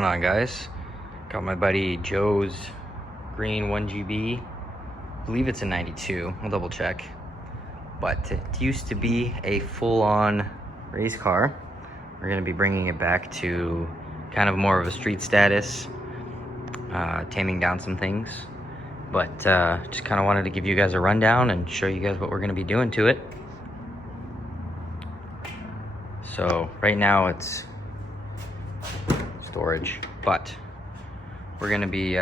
going on, guys? Got my buddy Joe's green 1GB. I believe it's a 92. I'll double check. But it used to be a full-on race car. We're gonna be bringing it back to kind of more of a street status, taming down some things. But just kind of wanted to give you guys a rundown and show you guys what we're gonna be doing to it. So right now it's storage, but we're gonna be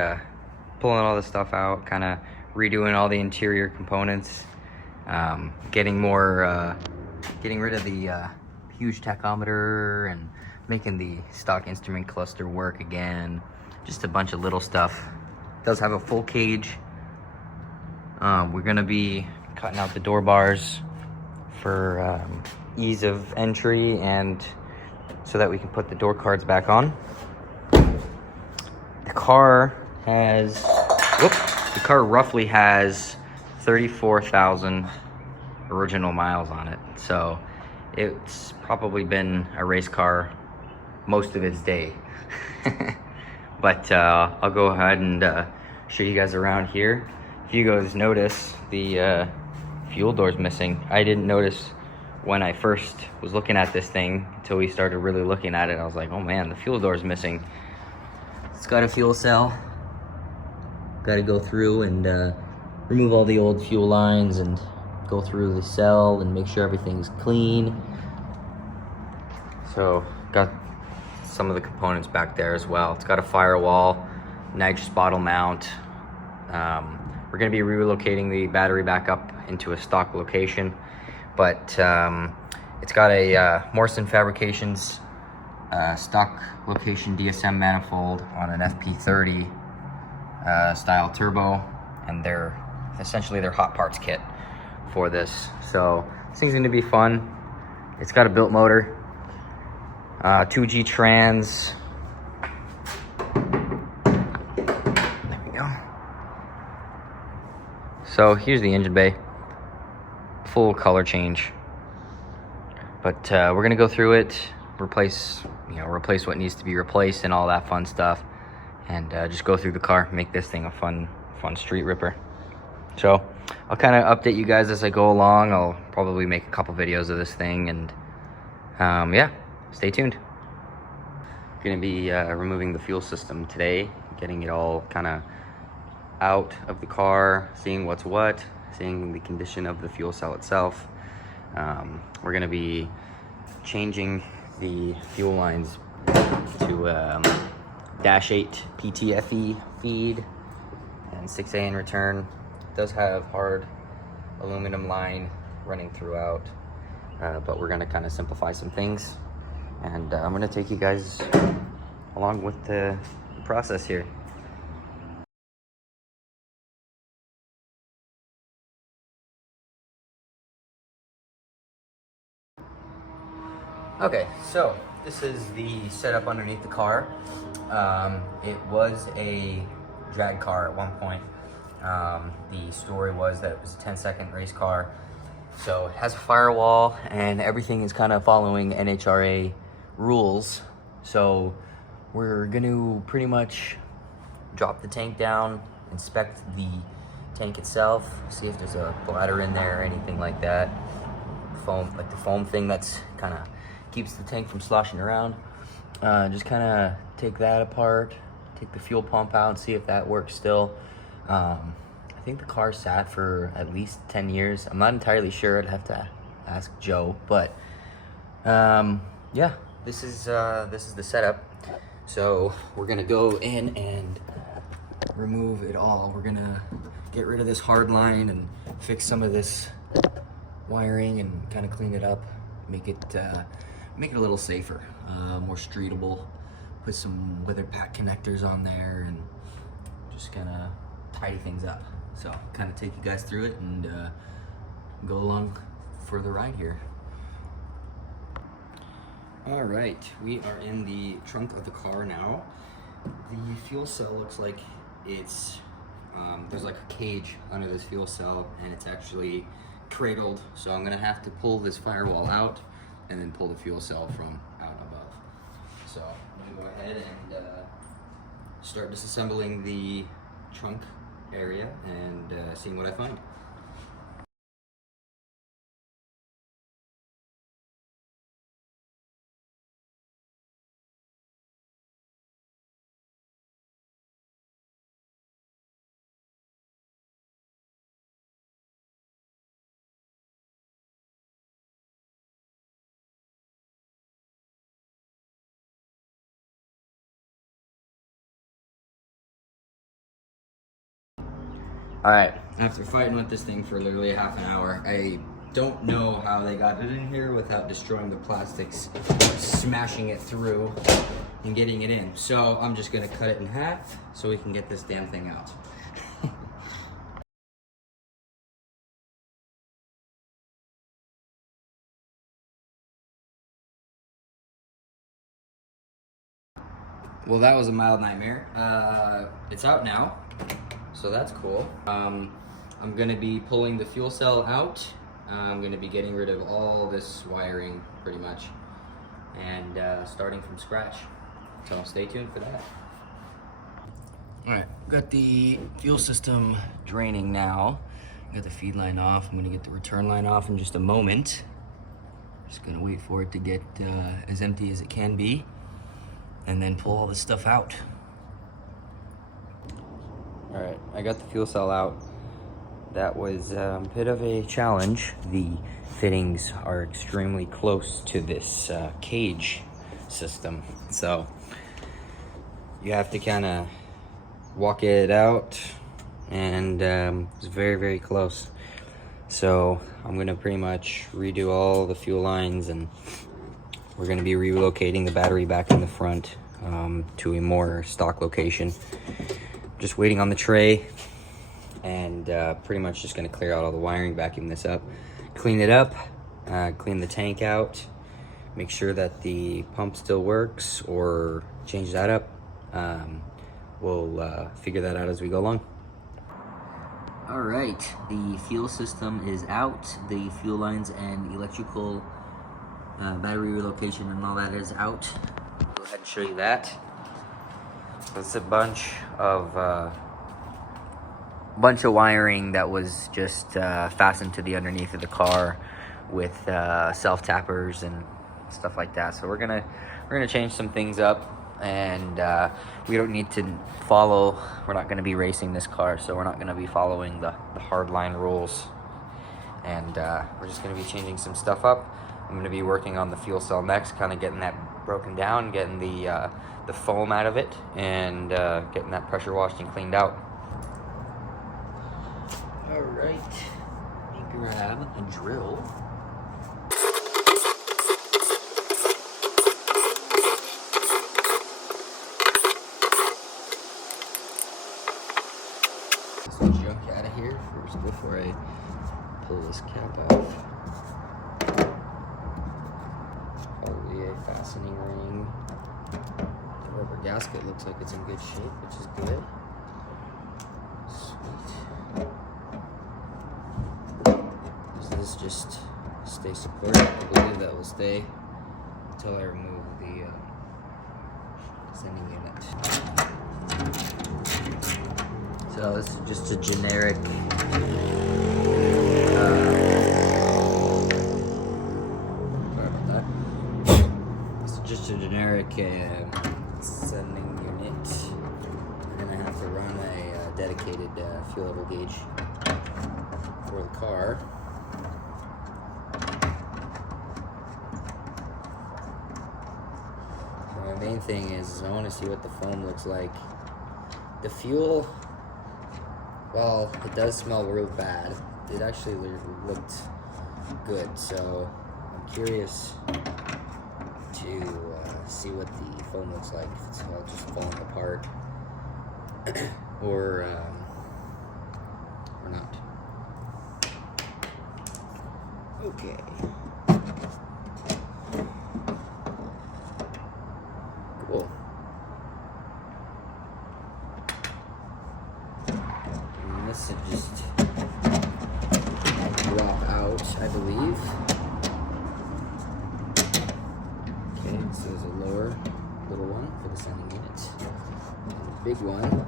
pulling all this stuff out, kind of redoing all the interior components, getting rid of the huge tachometer and making the stock instrument cluster work again. Just a bunch of little stuff. It does have a full cage. We're gonna be cutting out the door bars for ease of entry and so that we can put the door cards back on. The car roughly has 34,000 original miles on it. So it's probably been a race car most of its day. But I'll go ahead and show you guys around here. If you guys notice, the fuel door's missing. I didn't notice when I first was looking at this thing until we started really looking at it. I was like, oh man, the fuel door's missing. It's got a fuel cell. Got to go through and remove all the old fuel lines and go through the cell and make sure everything's clean. So got some of the components back there as well. It's got a firewall, nitrous bottle mount. We're going to be relocating the battery back up into a stock location, but it's got a Morrison Fabrications stock location DSM manifold on an FP30 style turbo, and they're essentially their hot parts kit for this. So this thing's going to be fun. It's got a built motor, 2G trans. There we go. So here's the engine bay, full color change. But we're gonna go through it, replace what needs to be replaced and all that fun stuff, and just go through the car, make this thing a fun street ripper. So I'll kind of update you guys as I go along. I'll probably make a couple videos of this thing, and yeah, stay tuned. Gonna be removing the fuel system today, getting it all kind of out of the car, seeing what's what, seeing the condition of the fuel cell itself. We're gonna be changing the fuel lines to -8 PTFE feed and 6A in return. It does have hard aluminum line running throughout, but we're gonna kind of simplify some things, and I'm gonna take you guys along with the process here. Okay, so this is the setup underneath the car. It was a drag car at one point. The story was that it was a 10-second race car. So it has a firewall and everything is kind of following NHRA rules. So we're gonna pretty much drop the tank down, inspect the tank itself, see if there's a bladder in there or anything like that. Foam, like the foam thing that's kind of keeps the tank from sloshing around. Just kind of take that apart, take the fuel pump out, see if that works still. I think the car sat for at least 10 years. I'm not entirely sure. I'd have to ask Joe, but yeah, this is the setup. So we're gonna go in and remove it all. We're gonna get rid of this hard line and fix some of this wiring and kind of clean it up, make it a little safer, more streetable. Put some weathered pack connectors on there and just kind of tidy things up. So kind of take you guys through it and go along for the ride here. All right, we are in the trunk of the car now. The fuel cell looks like it's there's like a cage under this fuel cell, and it's actually cradled. So I'm gonna have to pull this firewall out and then pull the fuel cell from out above. So I'm gonna go ahead and start disassembling the trunk area and seeing what I find. All right, after fighting with this thing for literally half an hour, I don't know how they got it in here without destroying the plastics, smashing it through, and getting it in. So I'm just gonna cut it in half so we can get this damn thing out. Well, that was a mild nightmare. It's out now, so that's cool. I'm gonna be pulling the fuel cell out. I'm gonna be getting rid of all this wiring pretty much and starting from scratch. So stay tuned for that. All right, got the fuel system draining now. Got the feed line off. I'm gonna get the return line off in just a moment. Just gonna wait for it to get as empty as it can be and then pull all this stuff out. All right, I got the fuel cell out. That was a bit of a challenge. The fittings are extremely close to this cage system. So you have to kind of walk it out, and it's very, very close. So I'm gonna pretty much redo all the fuel lines, and we're gonna be relocating the battery back in the front to a more stock location. Just waiting on the tray, and pretty much just gonna clear out all the wiring, vacuum this up, clean it up, clean the tank out, make sure that the pump still works, or change that up. We'll figure that out as we go along. All right, the fuel system is out. The fuel lines and electrical battery relocation and all that is out. Go ahead and show you that. It's a bunch of wiring that was just fastened to the underneath of the car with self tappers and stuff like that. So we're gonna change some things up, and we don't need to follow. We're not gonna be racing this car, so we're not gonna be following the hard line rules, and we're just gonna be changing some stuff up. I'm gonna be working on the fuel cell next, kind of getting that broken down, getting the foam out of it, and getting that pressure washed and cleaned out. All right, let me grab a drill. Get some junk out of here first before I pull this cap off. Probably a fastening ring. The rubber gasket looks like it's in good shape, which is good. Sweet. Does this just stay supported? I believe that will stay until I remove the sending unit. So this is just a generic sending unit. I'm gonna have to run a dedicated fuel level gauge for the car. So my main thing is I want to see what the foam looks like. The fuel, well, it does smell real bad. It actually looked good, so I'm curious to see what the foam looks like, if it's all just falling apart or not. Okay. Cool. And this should just drop out, I believe. Okay, so there's a lower little one for the sending unit, and a big one.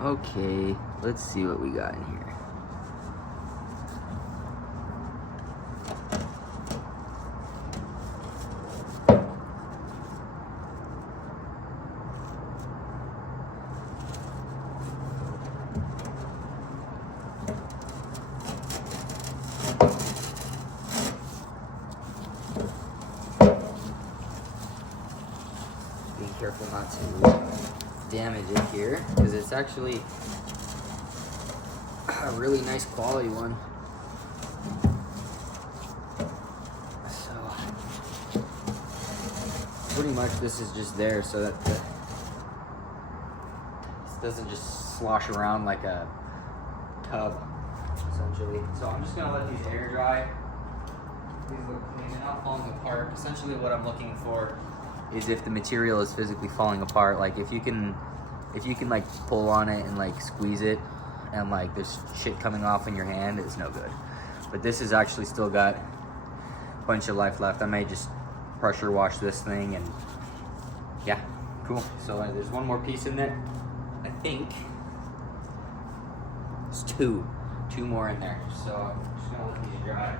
Okay, let's see what we got in here. Being careful not to damage it here, because it's actually a really nice quality one. So pretty much this is just there so that this doesn't just slosh around like a tub, essentially. So I'm just gonna let these air dry. These look clean and not falling apart. Essentially what I'm looking for is if the material is physically falling apart. Like if you can like pull on it and like squeeze it and like there's shit coming off in your hand, it's no good. But this has actually still got a bunch of life left. I may just pressure wash this thing and yeah, cool. So there's one more piece in there. I think there's two more in there. So I'm just gonna let these dry.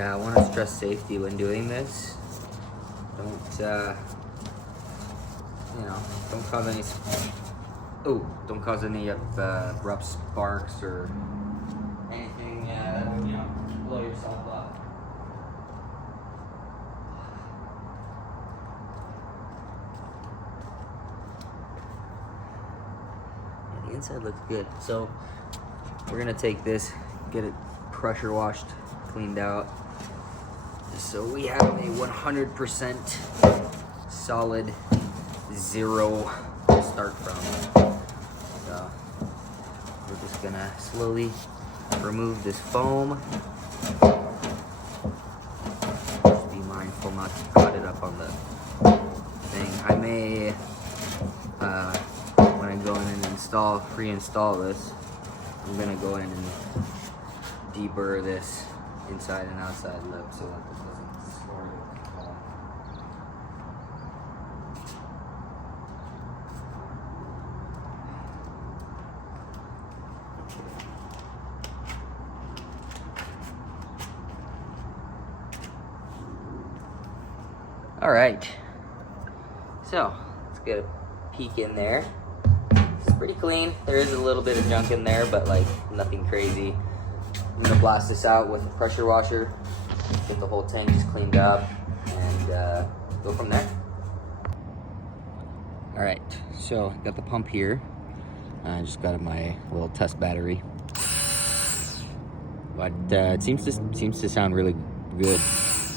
I want to stress safety when doing this. Don't don't cause any abrupt sparks or anything that would, blow yourself up. Yeah, the inside looks good. So we're gonna take this, get it pressure washed, cleaned out, so we have a 100% solid zero to start from. So we're just gonna slowly remove this foam. Just be mindful not to cut it up on the thing. I may, when I go in and reinstall this, I'm gonna go in and deburr this inside and outside lip so that it doesn't score the foam. All right, so let's get a peek in there. It's pretty clean. There is a little bit of junk in there, but like nothing crazy. I'm gonna blast this out with a pressure washer, get the whole tank just cleaned up, and go from there. All right, so I got the pump here. I just got my little test battery, but it seems to sound really good.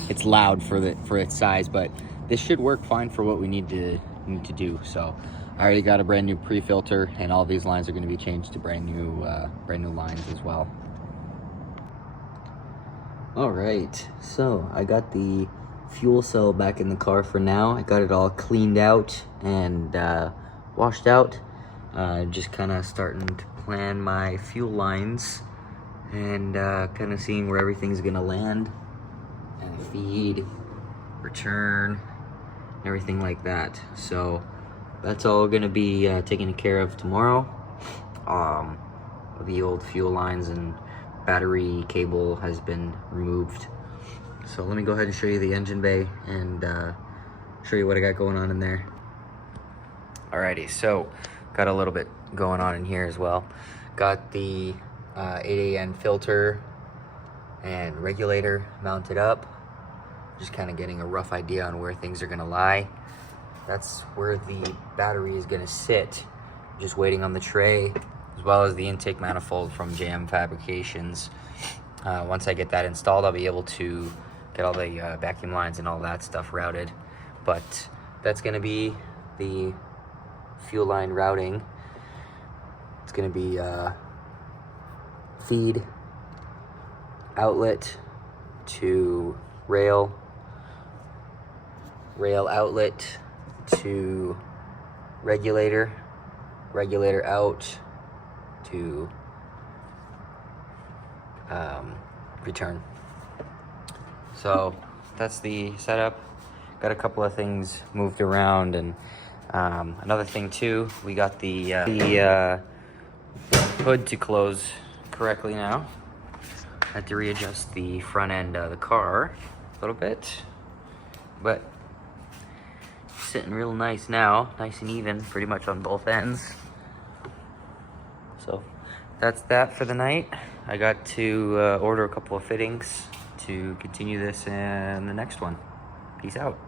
It's loud for its size, but this should work fine for what we need to do. So I already got a brand new pre-filter, and all these lines are going to be changed to brand new lines as well. All right, so I got the fuel cell back in the car for now. I got it all cleaned out and washed out. Just kind of starting to plan my fuel lines and kind of seeing where everything's gonna land and feed, return, everything like that. So that's all gonna be taken care of tomorrow. The old fuel lines and battery cable has been removed. So let me go ahead and show you the engine bay and show you what I got going on in there. Alrighty, so got a little bit going on in here as well. Got the 8AN filter and regulator mounted up. Just kind of getting a rough idea on where things are gonna lie. That's where the battery is gonna sit. Just waiting on the tray, as well as the intake manifold from JM Fabrications. Once I get that installed, I'll be able to get all the vacuum lines and all that stuff routed. But that's gonna be the fuel line routing. It's gonna be feed outlet to rail outlet to regulator out to return. So that's the setup. Got a couple of things moved around, and another thing too, we got the hood to close correctly now. Had to readjust the front end of the car a little bit, but sitting real nice now, nice and even pretty much on both ends. So that's that for the night. I got to order a couple of fittings to continue this in the next one. Peace out.